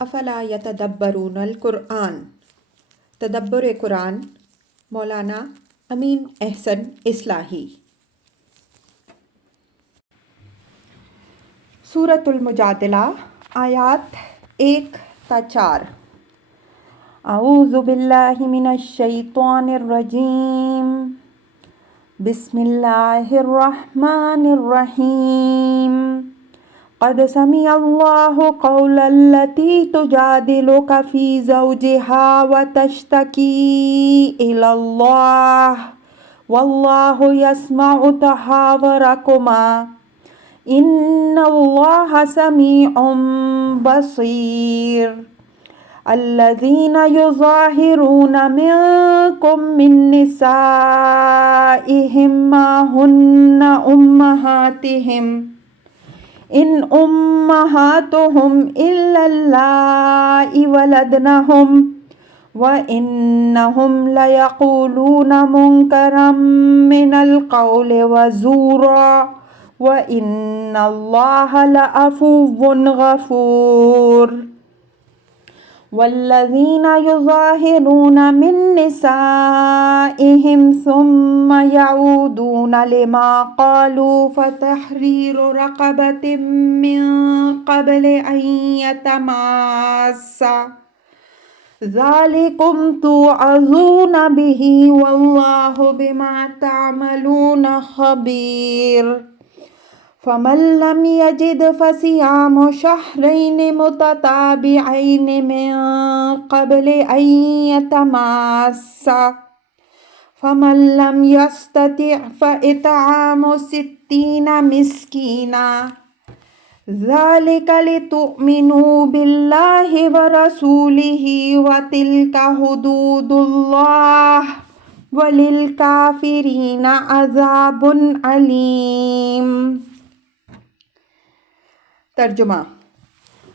افلا یتدبرون القرآن، تدبر قرآن، مولانا امین احسن اصلاحی۔ سورۃ المجادلہ، آیات 1 تا 4۔ اعوذ باللہ من الشیطان الرجیم، بسم اللہ الرحمن الرحیم۔ قد سمع اللہ قول التی تجادلک فی زوجہا وتشتکی الی اللہ واللہ یسمع تحاورکما ان اللہ سمیع بصیر۔ الذین یظاہرون منکم من نسائہم ما ہن امہاتہم ان امہاتہم الا اللائی ولدنہم وانہم لیقولون منکرا من القول وزورا وان اللہ لعفو غفور۔ والذین یظاہرون من نسائہم ثم یعودون لما قالوا فتحریر رقبۃ من قبل ان یتماسا ذالکم توعظون بہ واللہ بما تعملون خبیر۔ فمن لم يجد فصيام شهرين متتابعين من قبل أن يتماسا فمن لم يستطع فإطعام 60 مسكينا ذلك لتؤمنوا بالله ورسوله وتلك حدود الله وللكافرين عذاب عليم۔ ترجمہ۔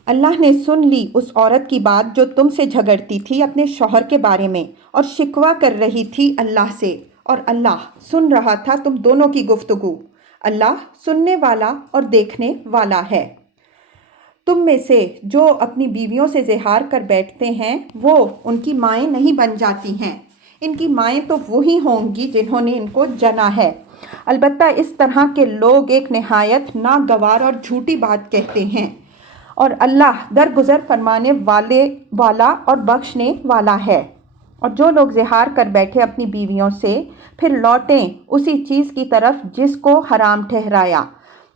اللہ نے سن لی اس عورت کی بات جو تم سے جھگڑتی تھی اپنے شوہر کے بارے میں اور شکوہ کر رہی تھی اللہ سے، اور اللہ سن رہا تھا تم دونوں کی گفتگو۔ اللہ سننے والا اور دیکھنے والا ہے۔ تم میں سے جو اپنی بیویوں سے زہار کر بیٹھتے ہیں وہ ان کی مائیں نہیں بن جاتی ہیں، ان کی مائیں تو وہی ہوں گی جنہوں نے ان کو جنا ہے۔ البتہ اس طرح کے لوگ ایک نہایت ناگوار اور جھوٹی بات کہتے ہیں، اور اللہ درگزر فرمانے والا اور بخشنے والا ہے۔ اور جو لوگ زہار کر بیٹھے اپنی بیویوں سے پھر لوٹیں اسی چیز کی طرف جس کو حرام ٹھہرایا،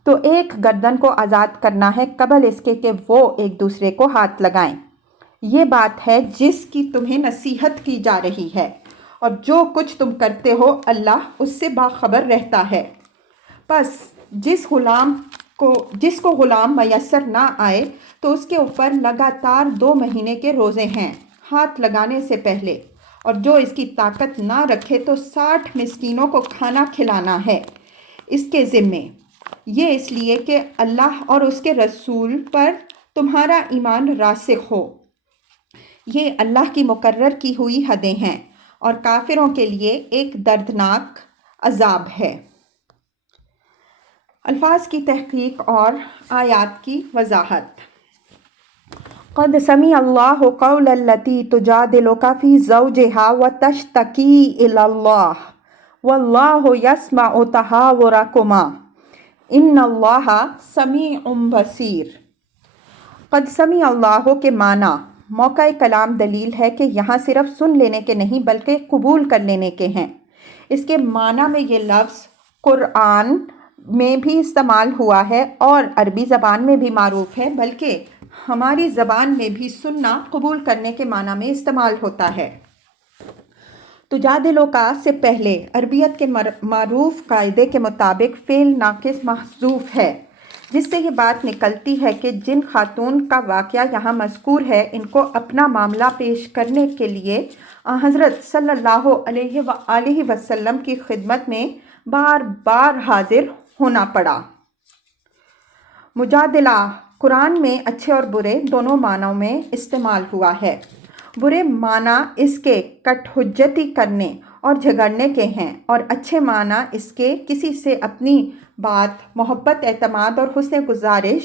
تو ایک گردن کو آزاد کرنا ہے قبل اس کے کہ وہ ایک دوسرے کو ہاتھ لگائیں۔ یہ بات ہے جس کی تمہیں نصیحت کی جا رہی ہے، اور جو کچھ تم کرتے ہو اللہ اس سے باخبر رہتا ہے۔ پس جس کو غلام میسر نہ آئے تو اس کے اوپر لگاتار 2 مہینے کے روزے ہیں ہاتھ لگانے سے پہلے، اور جو اس کی طاقت نہ رکھے تو 60 مسکینوں کو کھانا کھلانا ہے اس کے ذمے، یہ اس لیے کہ اللہ اور اس کے رسول پر تمہارا ایمان راسخ ہو۔ یہ اللہ کی مقرر کی ہوئی حدیں ہیں، اور کافروں کے لیے ایک دردناک عذاب ہے۔ الفاظ کی تحقیق اور آیات کی وضاحت۔ قد سمع اللہ قول التی تجادلک فی زوجہا وتشتکی الی اللہ واللہ یسمع تحاورکما ان اللہ سمیع بصیر۔ قد سمع اللہ کے معنی موقع کلام دلیل ہے کہ یہاں صرف سن لینے کے نہیں بلکہ قبول کر لینے کے ہیں۔ اس کے معنی میں یہ لفظ قرآن میں بھی استعمال ہوا ہے اور عربی زبان میں بھی معروف ہے، بلکہ ہماری زبان میں بھی سننا قبول کرنے کے معنی میں استعمال ہوتا ہے۔ تجادلوکا سے پہلے عربیت کے معروف قاعدے کے مطابق فعل ناقص محذوف ہے، جس سے یہ بات نکلتی ہے کہ جن خاتون کا واقعہ یہاں مذکور ہے ان کو اپنا معاملہ پیش کرنے کے لیے حضرت صلی اللہ علیہ وآلہ وسلم کی خدمت میں بار بار حاضر ہونا پڑا۔ مجادلہ قرآن میں اچھے اور برے دونوں معنوں میں استعمال ہوا ہے۔ برے معنی اس کے کٹ حجتی کرنے اور جھگڑنے کے ہیں، اور اچھے معنی اس کے کسی سے اپنی بات، محبت، اعتماد اور حسن گزارش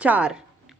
4।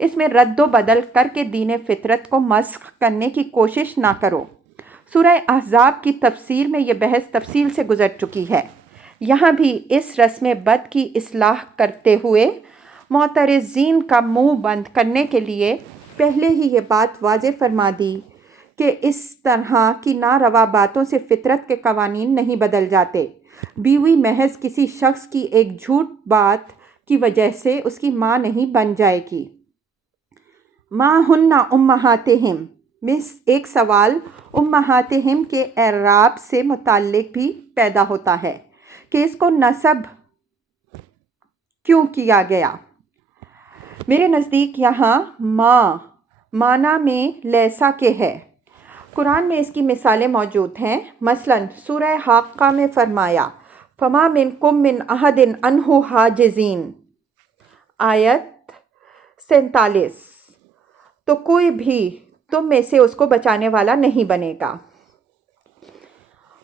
اس میں رد و بدل کر کے دین فطرت کو مسخ کرنے کی کوشش نہ کرو۔ سورہ احزاب کی تفسیر میں یہ بحث تفصیل سے گزر چکی ہے۔ یہاں بھی اس رسم بد کی اصلاح کرتے ہوئے معترضین کا منہ بند کرنے کے لیے پہلے ہی یہ بات واضح فرما دی کہ اس طرح کی ناروا باتوں سے فطرت کے قوانین نہیں بدل جاتے۔ بیوی محض کسی شخص کی ایک جھوٹ بات کی وجہ سے اس کی ماں نہیں بن جائے گی۔ ماں ہن امہاتہم میں ایک سوال امہاتہم کے اعراب سے متعلق بھی پیدا ہوتا ہے کہ اس کو نسب کیوں کیا گیا۔ میرے نزدیک یہاں ماں معنی میں لیسا کے ہے۔ قرآن میں اس کی مثالیں موجود ہیں۔ مثلاً سورہ حاقہ میں فرمایا فما منکم من احد عنہ حاجزین، آیت 47، تو کوئی بھی تم میں سے اس کو بچانے والا نہیں بنے گا۔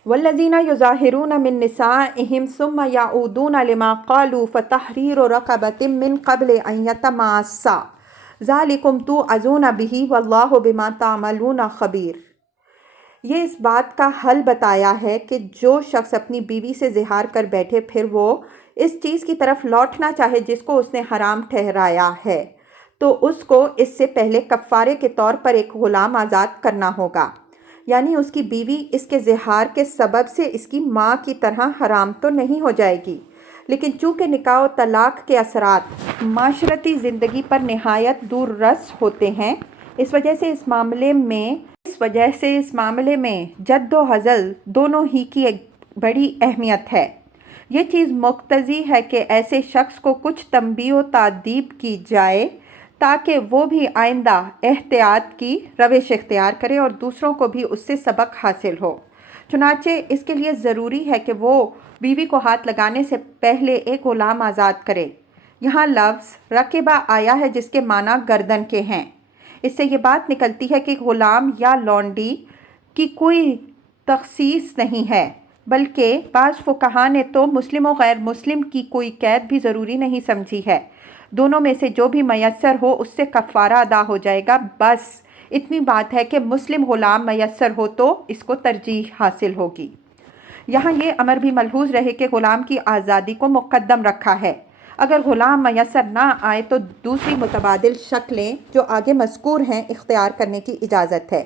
والذین یظاہرون من نسائہم ثم یعودون لما قالوا فتحریر رقبۃ من قبل ان یتماسا ذالکم توعظون بہ واللہ بما تعملون خبیر۔ یہ اس بات کا حل بتایا ہے کہ جو شخص اپنی بیوی سے زہار کر بیٹھے پھر وہ اس چیز کی طرف لوٹنا چاہے جس کو اس نے حرام ٹھہرایا ہے تو اس کو اس سے پہلے کفارے کے طور پر ایک غلام آزاد کرنا ہوگا، یعنی اس کی بیوی اس کے زہار کے سبب سے اس کی ماں کی طرح حرام تو نہیں ہو جائے گی، لیکن چونکہ نکاح و طلاق کے اثرات معاشرتی زندگی پر نہایت دور رس ہوتے ہیں، اس وجہ سے اس معاملے میں جد و حزل دونوں ہی کی ایک بڑی اہمیت ہے۔ یہ چیز مقتضی ہے کہ ایسے شخص کو کچھ تنبیہ و تادیب کی جائے تاکہ وہ بھی آئندہ احتیاط کی روش اختیار کرے اور دوسروں کو بھی اس سے سبق حاصل ہو۔ چنانچہ اس کے لیے ضروری ہے کہ وہ بیوی کو ہاتھ لگانے سے پہلے ایک غلام آزاد کرے۔ یہاں لفظ رقبہ آیا ہے جس کے معنی گردن کے ہیں۔ اس سے یہ بات نکلتی ہے کہ غلام یا لونڈی کی کوئی تخصیص نہیں ہے، بلکہ بعض فقہا نے تو مسلم و غیر مسلم کی کوئی قید بھی ضروری نہیں سمجھی ہے۔ دونوں میں سے جو بھی میسر ہو اس سے کفارہ ادا ہو جائے گا، بس اتنی بات ہے کہ مسلم غلام میسر ہو تو اس کو ترجیح حاصل ہوگی۔ یہاں یہ امر بھی ملحوظ رہے کہ غلام کی آزادی کو مقدم رکھا ہے۔ اگر غلام میسر نہ آئے تو دوسری متبادل شکلیں جو آگے مذکور ہیں اختیار کرنے کی اجازت ہے۔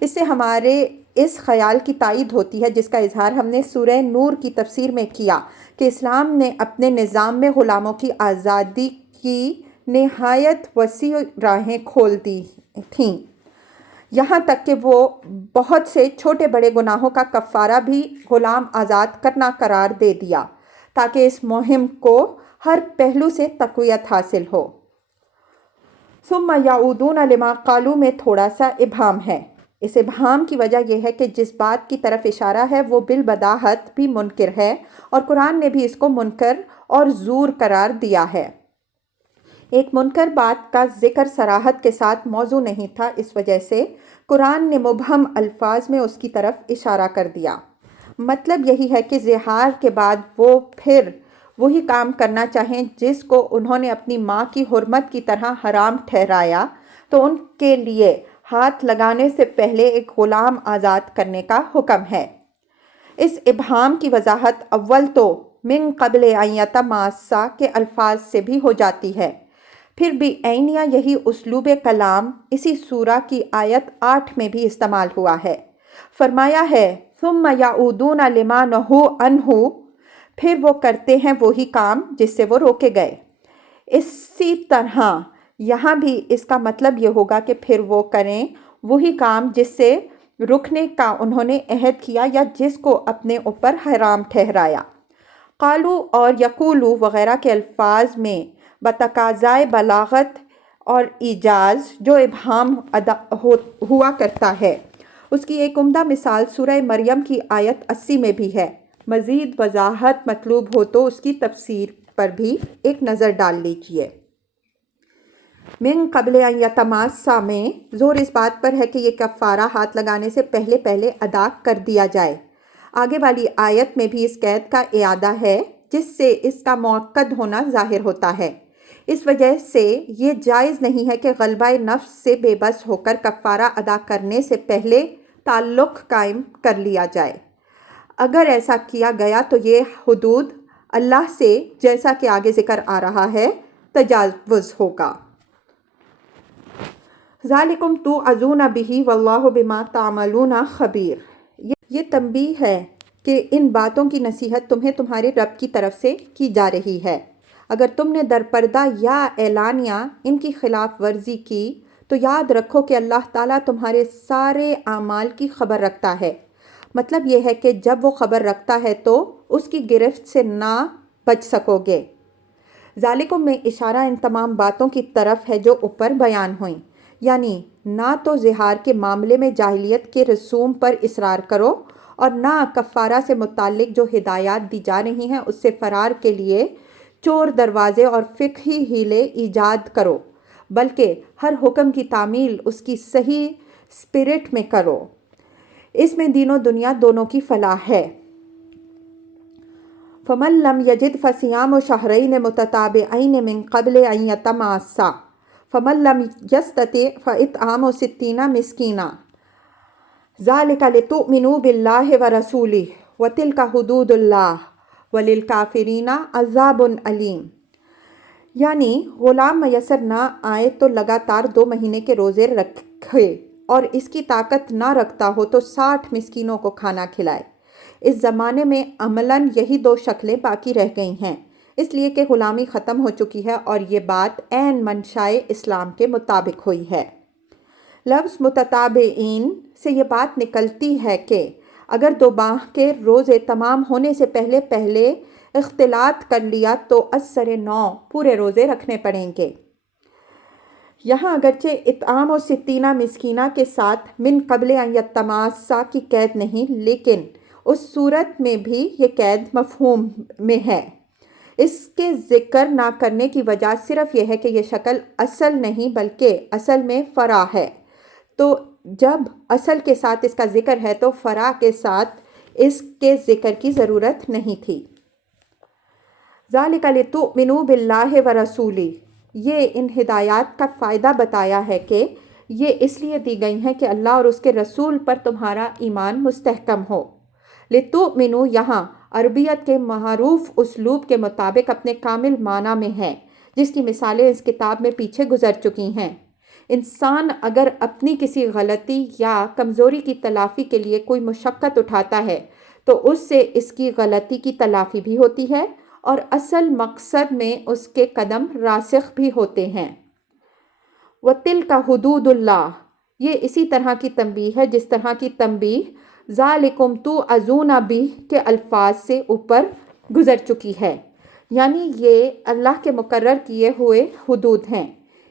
اس سے ہمارے اس خیال کی تائید ہوتی ہے جس کا اظہار ہم نے سورہ نور کی تفسیر میں کیا کہ اسلام نے اپنے نظام میں غلاموں کی آزادی کی نہایت وسیع راہیں کھول دی تھیں، یہاں تک کہ وہ بہت سے چھوٹے بڑے گناہوں کا کفارہ بھی غلام آزاد کرنا قرار دے دیا تاکہ اس مہم کو ہر پہلو سے تقویت حاصل ہو۔ ثم یعودون لما قالوا میں تھوڑا سا ابہام ہے۔ اس ابہام کی وجہ یہ ہے کہ جس بات کی طرف اشارہ ہے وہ بالبداہت بھی منکر ہے اور قرآن نے بھی اس کو منکر اور زور قرار دیا ہے۔ ایک منکر بات کا ذکر صراحت کے ساتھ موضوع نہیں تھا، اس وجہ سے قرآن نے مبہم الفاظ میں اس کی طرف اشارہ کر دیا۔ مطلب یہی ہے کہ زہار کے بعد وہ پھر وہی کام کرنا چاہیں جس کو انہوں نے اپنی ماں کی حرمت کی طرح حرام ٹھہرایا تو ان کے لیے ہاتھ لگانے سے پہلے ایک غلام آزاد کرنے کا حکم ہے۔ اس ابہام کی وضاحت اول تو من قبل ان یتماسا کے الفاظ سے بھی ہو جاتی ہے، پھر بھی عینیہ یہی اسلوب کلام اسی سورہ کی آیت 8 میں بھی استعمال ہوا ہے۔ فرمایا ہے ثم یعودون لما نہوا عنہ، پھر وہ کرتے ہیں وہی کام جس سے وہ روکے گئے۔ اسی طرح یہاں بھی اس کا مطلب یہ ہوگا کہ پھر وہ کریں وہی کام جس سے رکنے کا انہوں نے عہد کیا یا جس کو اپنے اوپر حرام ٹھہرایا۔ قالو اور یقولو وغیرہ کے الفاظ میں بتقاضائے بلاغت اور ایجاز جو ابہام ہوا کرتا ہے، اس کی ایک عمدہ مثال سورہ مریم کی آیت 80 میں بھی ہے۔ مزید وضاحت مطلوب ہو تو اس کی تفسیر پر بھی ایک نظر ڈال لیجئے۔ من قبل ان یتماسا میں زور اس بات پر ہے کہ یہ کفارہ ہاتھ لگانے سے پہلے ادا کر دیا جائے۔ آگے والی آیت میں بھی اس قید کا اعادہ ہے جس سے اس کا مؤکد ہونا ظاہر ہوتا ہے۔ اس وجہ سے یہ جائز نہیں ہے کہ غلبہ نفس سے بے بس ہو کر کفارہ ادا کرنے سے پہلے تعلق قائم کر لیا جائے۔ اگر ایسا کیا گیا تو یہ حدود اللہ سے، جیسا کہ آگے ذکر آ رہا ہے، تجاوز ہوگا۔ ذالکم توعظون بہ واللہ بما تعملون خبیر۔ یہ تنبیہ ہے کہ ان باتوں کی نصیحت تمہیں تمہارے رب کی طرف سے کی جا رہی ہے۔ اگر تم نے درپردہ یا اعلانیہ ان کی خلاف ورزی کی تو یاد رکھو کہ اللہ تعالیٰ تمہارے سارے اعمال کی خبر رکھتا ہے۔ مطلب یہ ہے کہ جب وہ خبر رکھتا ہے تو اس کی گرفت سے نہ بچ سکو گے۔ ذالکم میں اشارہ ان تمام باتوں کی طرف ہے جو اوپر بیان ہوئیں، یعنی نہ تو زہار کے معاملے میں جاہلیت کے رسوم پر اصرار کرو اور نہ کفارہ سے متعلق جو ہدایات دی جا رہی ہیں اس سے فرار کے لیے چور دروازے اور فقہی ہیلے ایجاد کرو، بلکہ ہر حکم کی تعمیل اس کی صحیح سپرٹ میں کرو۔ اس میں دین و دنیا دونوں کی فلاح ہے۔ فَمَن لَّمْ يَجِدْ فَصِيَامُ شَهْرَيْنِ مُتَتَابِعَيْنِ مِن قَبْلِ أَن يَتَمَاسَّا فَمَن لَّمْ يَسْتَطِعْ فَإِطْعَامُ 60 مِسْكِينًا ذَلِكَ لِتُؤْمِنُوا بِاللَّهِ وَرَسُولِهِ وَتِلْكَ حُدُودُ اللَّهِ وَلِلْكَافِرِينَ عَذَابٌ أَلِيمٌ۔ یعنی غلام میسر نہ آئے تو لگاتار 2 مہینے کے روزے رکھے، اور اس کی طاقت نہ رکھتا ہو تو 60 مسکینوں کو کھانا کھلائے۔ اس زمانے میں عملاً یہی 2 شکلیں باقی رہ گئی ہیں، اس لیے کہ غلامی ختم ہو چکی ہے اور یہ بات عین منشائے اسلام کے مطابق ہوئی ہے۔ لفظ متتابعین سے یہ بات نکلتی ہے کہ اگر 2 ماہ کے روزے تمام ہونے سے پہلے پہلے اختلاط کر لیا تو از 9 پورے روزے رکھنے پڑیں گے۔ یہاں اگرچہ اطعام 60 مسکینہ کے ساتھ من قبل ان یتماسا کی قید نہیں، لیکن اس صورت میں بھی یہ قید مفہوم میں ہے۔ اس کے ذکر نہ کرنے کی وجہ صرف یہ ہے کہ یہ شکل اصل نہیں بلکہ اصل میں فرع ہے، تو جب اصل کے ساتھ اس کا ذکر ہے تو فرع کے ساتھ اس کے ذکر کی ضرورت نہیں تھی۔ ذالک لتؤمنوا باللہ ورسولہ، یہ ان ہدایات کا فائدہ بتایا ہے کہ یہ اس لیے دی گئی ہیں کہ اللہ اور اس کے رسول پر تمہارا ایمان مستحکم ہو۔ لتؤمنوا یہاں عربیت کے معروف اسلوب کے مطابق اپنے کامل معنی میں ہے، جس کی مثالیں اس کتاب میں پیچھے گزر چکی ہیں۔ انسان اگر اپنی کسی غلطی یا کمزوری کی تلافی کے لیے کوئی مشقت اٹھاتا ہے تو اس سے اس کی غلطی کی تلافی بھی ہوتی ہے اور اصل مقصد میں اس کے قدم راسخ بھی ہوتے ہیں۔ وَتِلْكَ حُدُودُ اللَّهِ، یہ اسی طرح کی تنبیہ ہے جس طرح کی تنبیہ ذَالِكُمْ تُوعَظُونَ بِهِ کے الفاظ سے اوپر گزر چکی ہے، یعنی یہ اللہ کے مقرر کیے ہوئے حدود ہیں،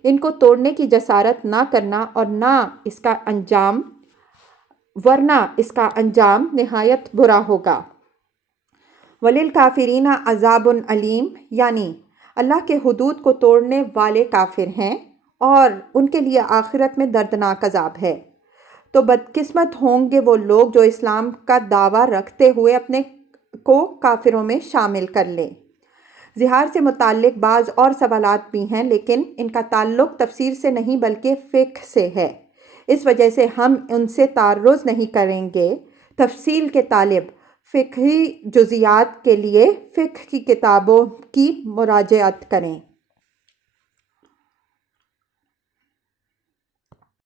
ان کو توڑنے کی جسارت نہ کرنا اور نہ اس کا انجام، ورنہ اس کا انجام نہایت برا ہوگا۔ وَلِلْكَافِرِينَ عَذَابٌ أَلِيمٌ، یعنی اللہ کے حدود کو توڑنے والے کافر ہیں اور ان کے لیے آخرت میں دردناک عذاب ہے۔ تو بدقسمت ہوں گے وہ لوگ جو اسلام کا دعویٰ رکھتے ہوئے اپنے کو کافروں میں شامل کر لیں۔ زہار سے متعلق بعض اور سوالات بھی ہیں، لیکن ان کا تعلق تفسیر سے نہیں بلکہ فقہ سے ہے، اس وجہ سے ہم ان سے تعرض نہیں کریں گے۔ تفصیل کے طالب فقہی جزیات کے لیے فقہ کی کتابوں کی مراجعت کریں۔